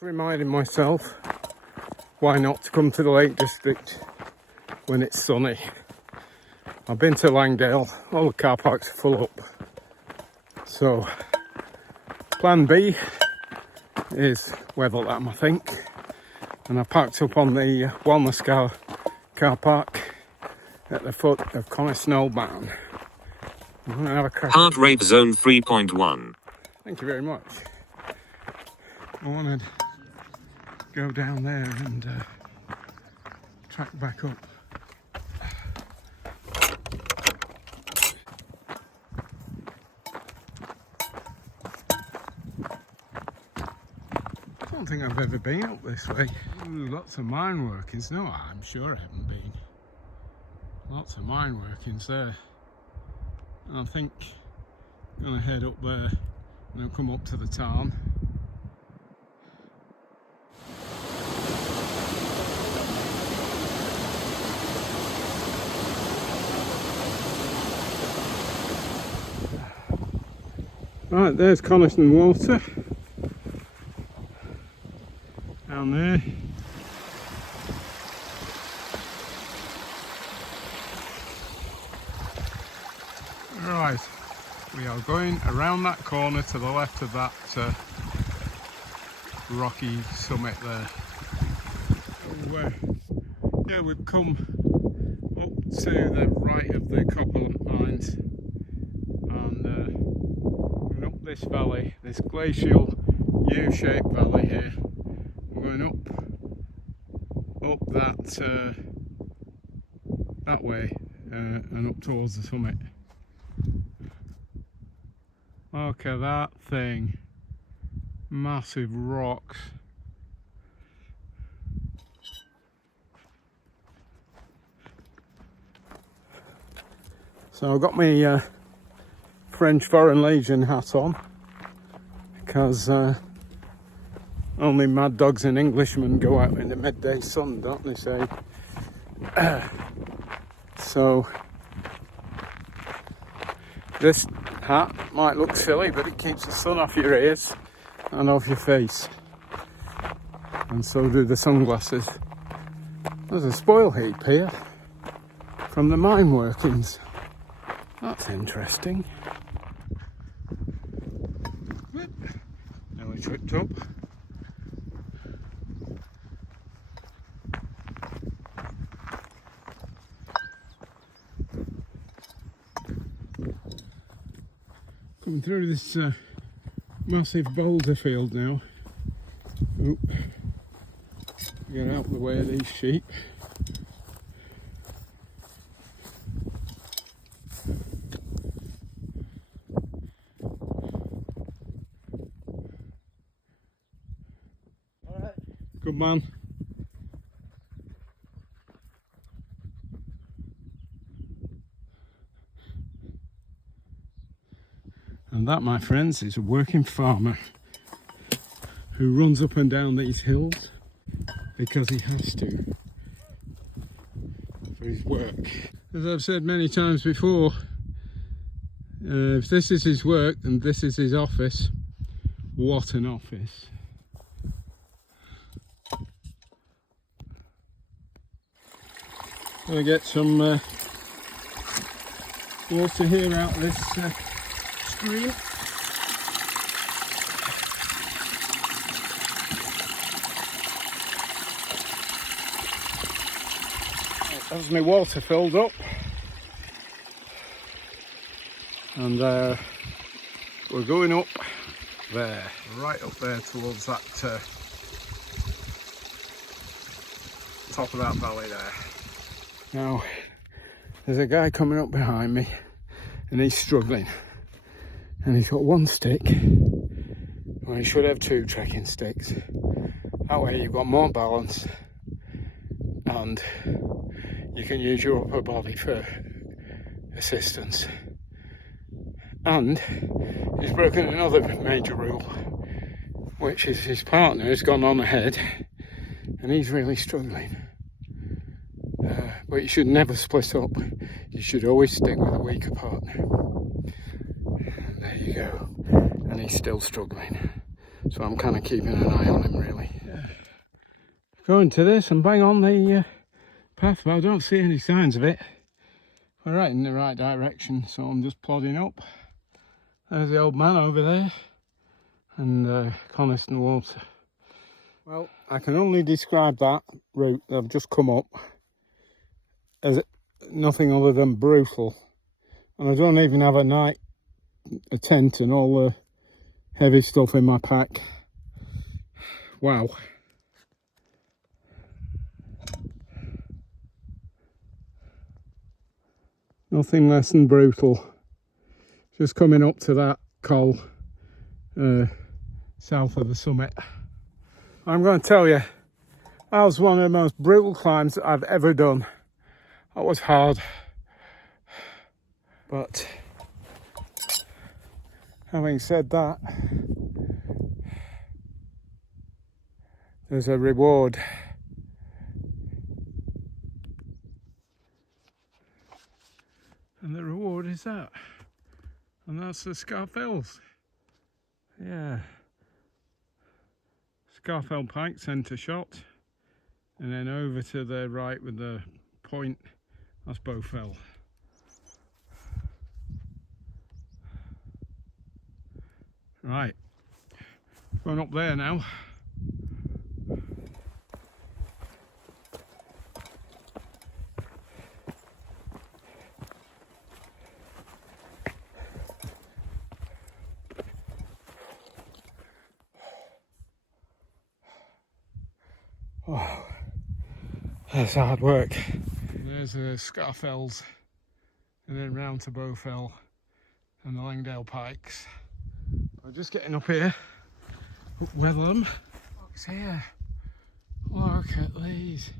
Just reminding myself why not to come to the Lake District when it's sunny. I've been to Langdale, all the car parks are full up. So plan B is WETHERLAM, I think. And I parked up on the Wellness car park at the foot of Connor Snowbound. I'm going to have a crack. Heart rate zone 3.1. Thank you very much. I want to go down there and track back up. I don't think I've ever been up this way. Ooh, lots of mine workings. No, I'm sure I haven't been. Lots of mine workings there. And I think I'm going to head up there and then come up to the tarn. Right, there's Coniston Water. Down there. Right, we are going around that corner to the left of that rocky summit there. So, yeah, we've come up to the right of the copper mines and going up this valley, this glacial U-shaped valley here. We're going up that way and up towards the summit. Look at that thing, massive rocks. So I've got my French Foreign Legion hat on because only mad dogs and Englishmen go out in the midday sun, don't they say? So this hat might look silly, but it keeps the sun off your ears and off your face. And so do the sunglasses. There's a spoil heap here from the mine workings. That's interesting. Nearly tripped up. Coming through this massive boulder field now. Oop. Get out of the way of these sheep. Alright. Good man. And that, my friends, is a working farmer who runs up and down these hills because he has to for his work. As I've said many times before, if this is his work and this is his office, what an office. Gonna get some water here out of this stream. That's my water filled up, and we're going up there, right up there towards that top of that valley there. Now there's a guy coming up behind me and he's struggling, and he's got one stick. Well, he should have two trekking sticks. That way you've got more balance and you can use your upper body for assistance. And he's broken another major rule, which is his partner has gone on ahead and he's really struggling. But you should never split up. You should always stick with a weaker partner. There you go. And he's still struggling. So I'm kind of keeping an eye on him, really. Yeah. Going to this and bang on the path, but I don't see any signs of it. We're right in the right direction, so I'm just plodding up. There's the old man over there, and Coniston Water. Well, I can only describe that route that I've just come up as nothing other than brutal. And I don't even have a tent and all the heavy stuff in my pack. Wow. Nothing less than brutal. Just coming up to that col south of the summit. I'm going to tell you, that was one of the most brutal climbs that I've ever done. That was hard. But having said that, there's a reward. And the reward is that. And that's the Scarfells. Yeah. Scarfell Pike centre shot. And then over to the right with the point, that's Bowfell. Right. Going up there now. Oh, that's hard work. And there's the Scarfells, and then round to Bowfell and the Langdale Pikes. I'm just getting up here, up WETHERLAM. Look's here. Look at these.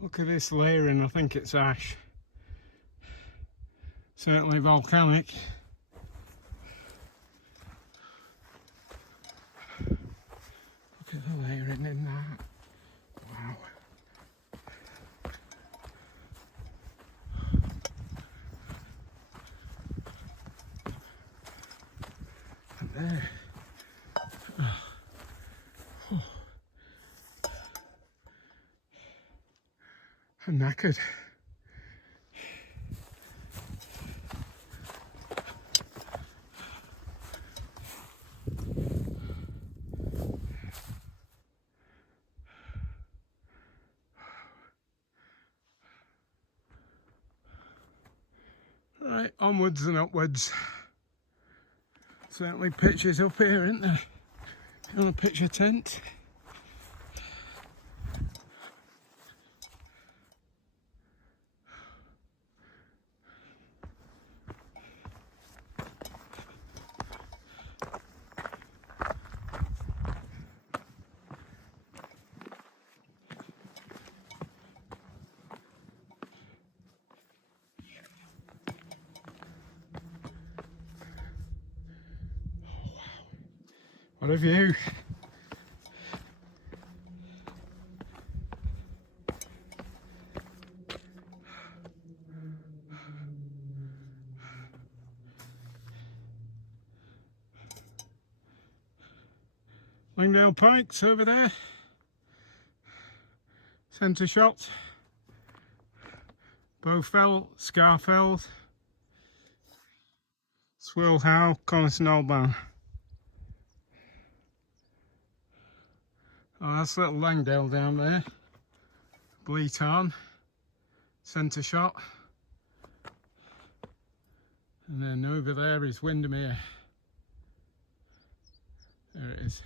Look at this layering. I think it's ash. Certainly volcanic. Look at the layering in that. Wow. And there. Oh. I'm knackered. Right, onwards and upwards. Certainly pitches up here, isn't there? You want to pitch a tent? What a view. Langdale Pikes over there. Centre shot. Bowfell, Scarfells, Swirl Howe, Coniston Old Man. Oh, that's little Langdale down there. Bleatarn, centre shot. And then over there is Windermere. There it is.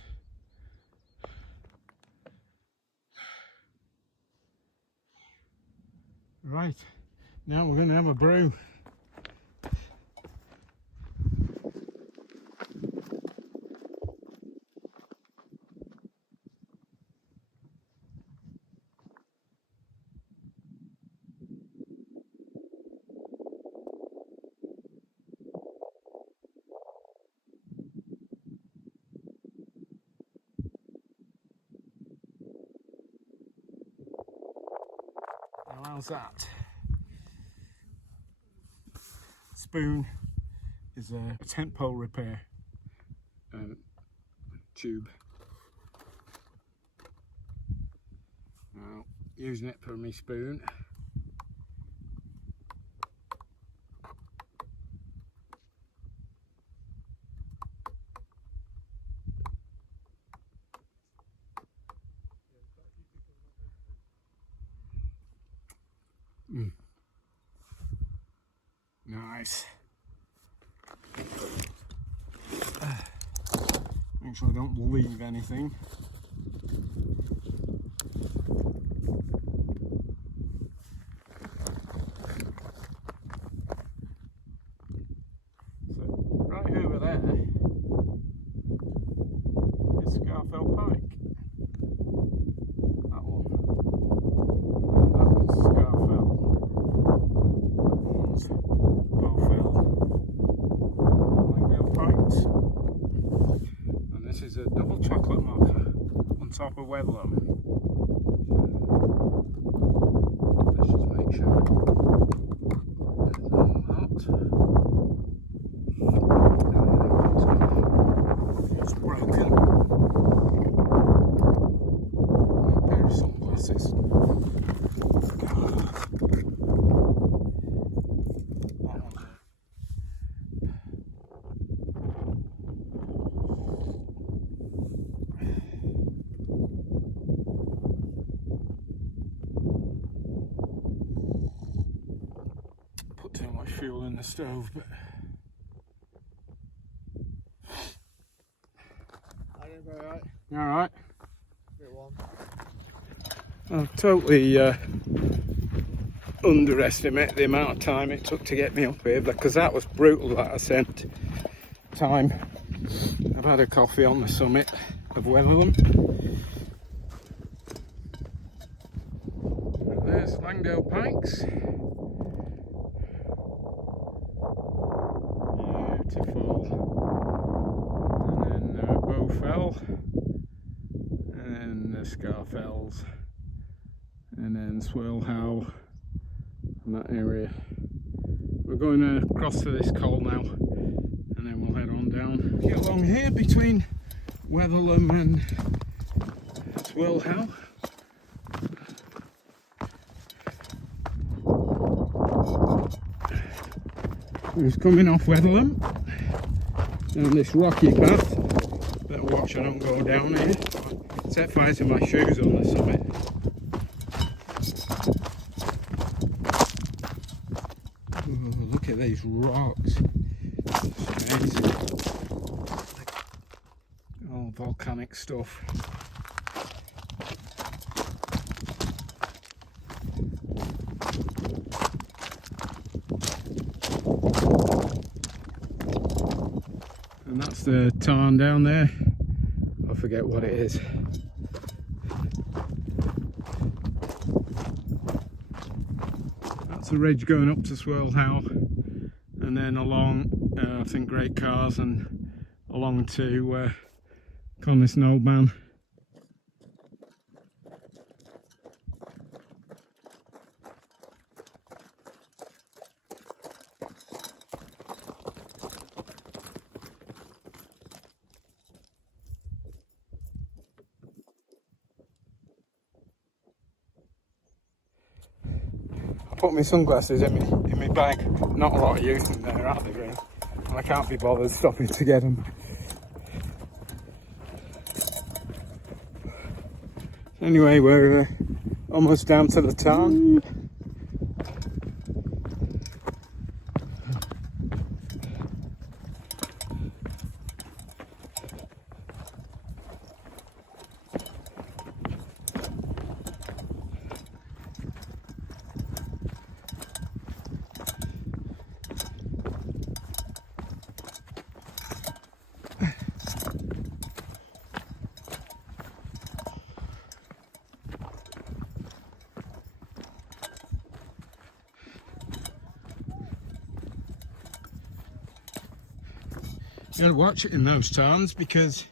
Right, now we're going to have a brew. Now how's that? Spoon is a tent pole repair tube. using it for my spoon. Nice. Make sure I don't leave anything. So right over there is Scarfell Pike. That one. And that one's Scarfell. That one's Bowfell. Langdale Pikes. And this is a double chocolate marker on top of WETHERLAM. Let's just make sure it's all hot. It's broken. A pair of sunglasses. Put too much fuel in the stove, but Alright. you alright? Bit warm. I've totally underestimated the amount of time it took to get me up here, because that was brutal, that ascent time. I've had a coffee on the summit of WETHERLAM. And there's Langdale Pikes. Beautiful. And then Bowfell. And then the Scarfells. And then Swirlhow. And that area. We're going across to this col now, and then we'll head on down. Get along here between WETHERLAM and Swirlhow. We're just coming off WETHERLAM down this rocky path. Better watch I don't go down here. Set fire to my shoes on the summit. Ooh, look at these rocks. It's amazing. All volcanic stuff. And that's the tarn down there. I forget what it is. That's the ridge going up to Swirlhow, and then along, I think Great Cars, and along to Connis Snowman. Put my sunglasses in my bag. Not a lot of use in there, are they, really? And I can't be bothered stopping to get them. Anyway, we're almost down to the tarn. You gotta watch it in those tarns, because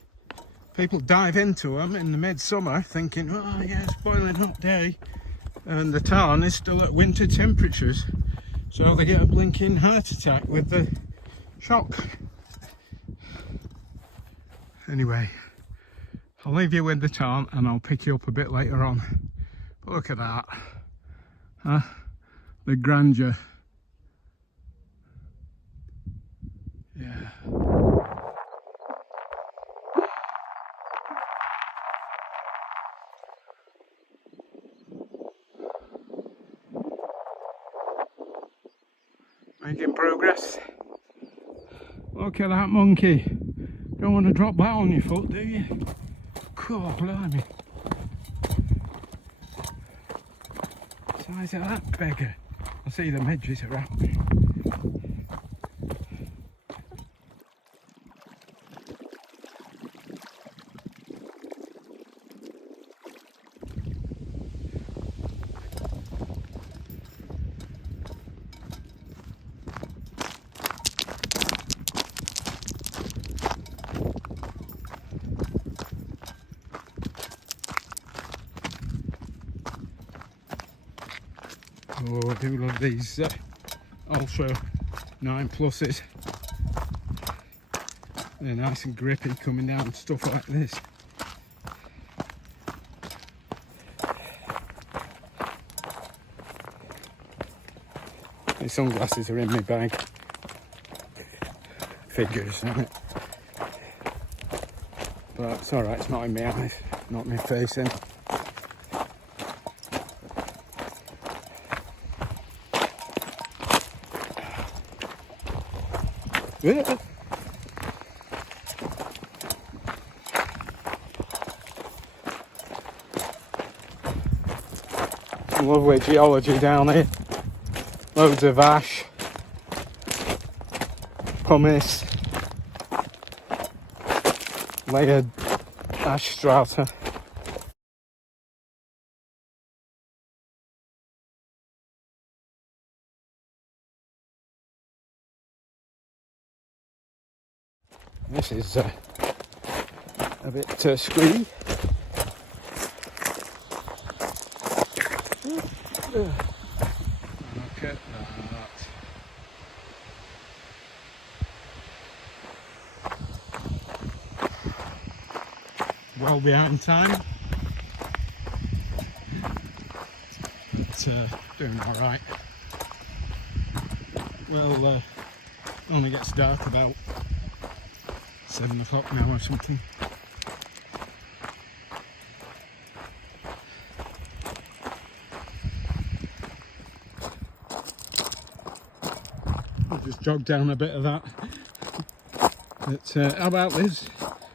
people dive into them in the midsummer thinking, oh yeah, it's boiling hot day, and the tarn is still at winter temperatures, so they get a blinking heart attack with the shock. Anyway, I'll leave you with the tarn and I'll pick you up a bit later on. Look at that. Huh? The grandeur. Yeah. Making progress. Look at that monkey. Don't want to drop that on your foot, do you? God, blimey. Size of that beggar. I see the midges around me. Oh, I do love these Ultra 9+s. They're nice and grippy coming down stuff like this. These sunglasses are in my bag. Figures, isn't it? But it's alright, it's not in my eyes, not my face in. Yeah. Some lovely geology down here. Loads of ash, pumice, layered ash strata. This is a bit scree. Look at that. Well behind time. But doing alright. Well, only gets dark about 7 o'clock now or something. I'll just jog down a bit of that. But how about this?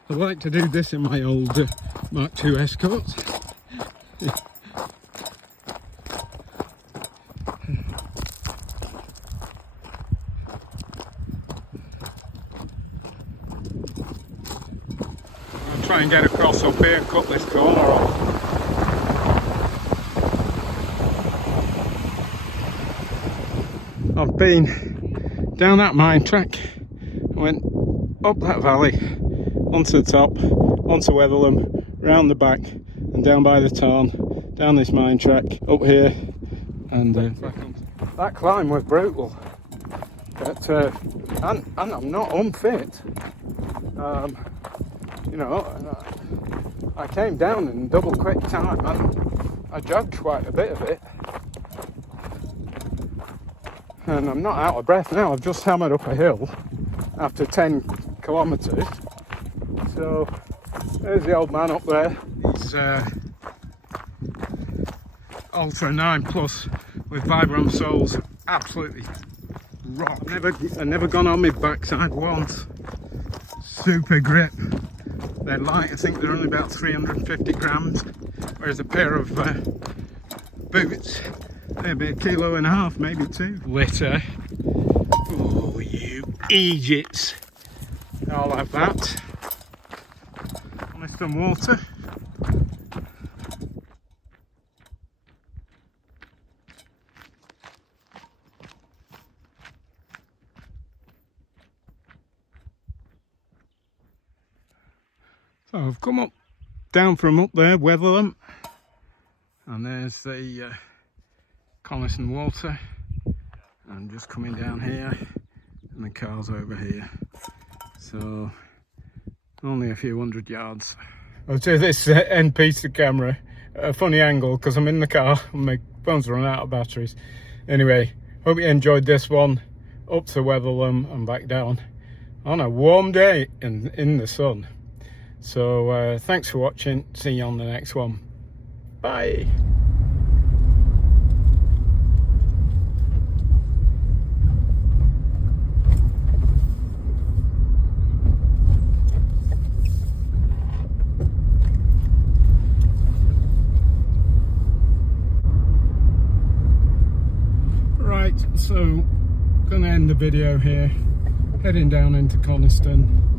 I'd like to do this in my old Mark II Escort. Try and get across up here and cut this corner off. I've been down that mine track, went up that valley, onto the top, onto Wetherlam, round the back and down by the tarn, down this mine track, up here, and that climb was brutal. But, and I'm not unfit. You know, I came down in double quick time and I jogged quite a bit of it. And I'm not out of breath now, I've just hammered up a hill after 10 kilometres. So, there's the old man up there. He's Ultra 9+ with Vibram soles, absolutely rock. I've never gone on my backside once. Super grip. They're light, I think they're only about 350 grams, whereas a pair of boots, maybe 1.5 kilos, maybe 2. Litter. Oh, you idiots. I'll have that. With some water. So I've come up, down from up there, Wetherlam, and there's the Coniston water. I'm just coming down here, and the car's over here. So only a few 100 yards. I'll do this end piece of camera a funny angle because I'm in the car and my phone's run out of batteries. Anyway, hope you enjoyed this one. Up to WETHERLAM and back down on a warm day in the sun. So thanks for watching. See you on the next one. Bye. Right, so gonna end the video here, heading down into Coniston.